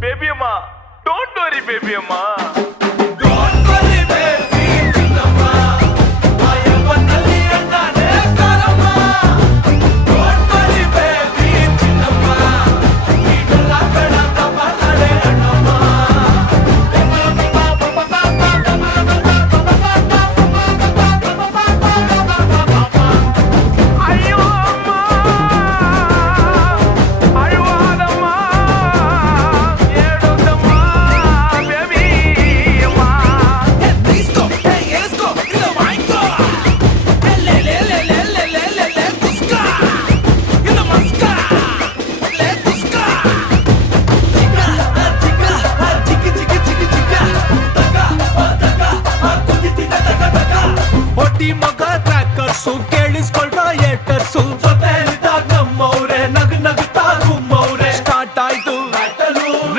Baby அம்மா. Don't worry baby அம்மா. ಬಡ್ಡಿ ಮಗ ಟ್ರ್ಯಾಕರ್ಸು ಕೇಳಿಸ್ಕೊಳ್ತ ಏಟರ್ಸು ಜೊತೆ ನಮ್ಮವ್ರೆ ನಗ್ ನಗ್ತಾ ರೂಮ್ ಅವ್ರೆ ಸ್ಟಾರ್ಟ್ ಆಯ್ತು.